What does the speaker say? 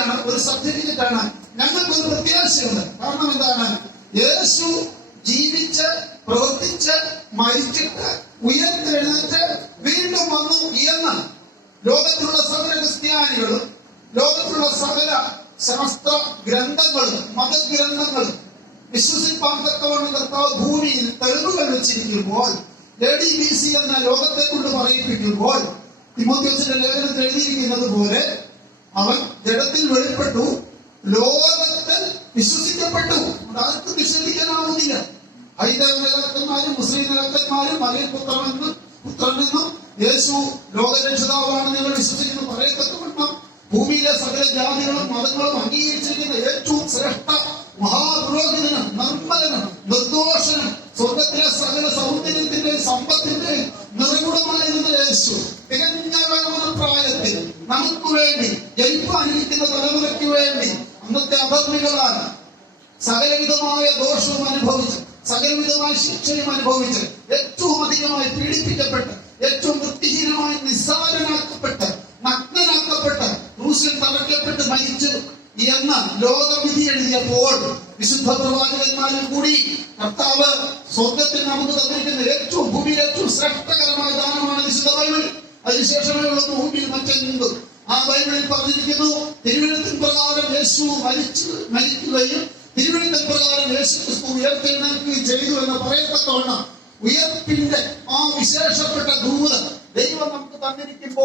സർട്ടിഫിക്കറ്റാണ് ഒരു സർട്ടിഫിക്കറ്റാണ് ഞങ്ങൾക്കൊരു പ്രത്യാശയുണ്ട്. കാരണം എന്താണ്? യേശു ജീവിച്ച് പ്രവർത്തിച്ച് മരിച്ചിട്ട് ഉയർത്തെഴുന്നേറ്റ് വീണ്ടും വന്നു എന്ന് ലോകത്തിലുള്ള സകല ക്രിസ്ത്യാനികളും ലോകത്തിലുള്ള സകല ശാസ്ത്ര ഗ്രന്ഥങ്ങളും മതഗ്രന്ഥങ്ങളും വിശ്വസിപ്പാൻ കർത്താവ് ഭൂമിയിൽ തെളിവുകൾ വെച്ചിരിക്കുമ്പോൾ എ ഡി ബി സി എന്ന ലോകത്തെ കൊണ്ട് പറയിപ്പിക്കുമ്പോൾ തിമോത്യോസിന്റെ ലേഖനത്തിൽ എഴുതിയിരിക്കുന്നത് പോലെ അവൻ ജഡത്തിൽ വെളിപ്പെട്ടു. ലോകത്തിൽ വിശ്വസിക്കപ്പെട്ടു. ആർക്കും ഹൈദവ ഹൈന്ദവ നേതാക്കന്മാരും മുസ്ലിം നേതാക്കന്മാരും മറിയ പുത്രനെന്നും യേശു ലോകരക്ഷിതാവാണെന്ന് നിങ്ങൾ വിശ്വസിക്കുന്നു. പറയത്തക്കവണ്ണം ഭൂമിയിലെ സകല ജാതികളും മതങ്ങളും അംഗീകരിച്ചിരിക്കുന്ന ഏറ്റവും ശ്രേഷ്ഠ മഹാപുരോഹിതനും നിർമ്മലനും നിർദോഷനും സ്വർഗത്തിലെ സകല സൗന്ദര്യത്തിന്റെയും സമ്പത്തിന്റെയും നിറകുടമായിരുന്ന യേശു. നമുക്ക് വേണ്ടി ജയിപ്പാനിരിക്കുന്ന തലമുറയ്ക്ക് വേണ്ടി അന്നത്തെ അധർമ്മികളാൽ സകലവിധമായ ദോഷവും അനുഭവിച്ച് സകലവിധമായ ശിക്ഷയും അനുഭവിച്ച് ഏറ്റവും അധികമായി പീഡിപ്പിക്കപ്പെട്ട് ഏറ്റവും വൃത്തിഹീനമായി നിസ്സാരനാക്കപ്പെട്ട് നഗ്നനാക്കപ്പെട്ട് ക്രൂശിൽ തറക്കപ്പെട്ട് മരിച്ചു എന്ന ലോകവിധി എഴുതിയപ്പോൾ വിശുദ്ധ പ്രവാചകന്മാരും കൂടി കർത്താവ് സ്വർഗത്തിൽ നമുക്ക് തന്നിരിക്കുന്ന ഏറ്റവും ഭൂമിയിൽ ഏറ്റവും ശ്രേഷ്ഠകരമായ ദാനമാണ് വിശുദ്ധ ബൈബിൾ. അതിനുശേഷമേ ഉള്ള ഭൂമിയിൽ മറ്റെന്ത് ആ ബൈബിളിൽ പറഞ്ഞിരിക്കുന്നു തിരുവഴുത്തിൻ പ്രകാരം യേശു മരിച്ചു മരിക്കുകയും തിരുവഴുത്തിൻ പ്രകാരം യേശു ക്രിസ്തു ഉയർത്തെഴുന്നേൽക്കുകയും ചെയ്തു എന്ന് പറയത്തക്കവണ്ണം ഉയർപ്പിന്റെ ആ വിശേഷപ്പെട്ട ദൂത് ദൈവം നമുക്ക് തന്നിരിക്കുമ്പോൾ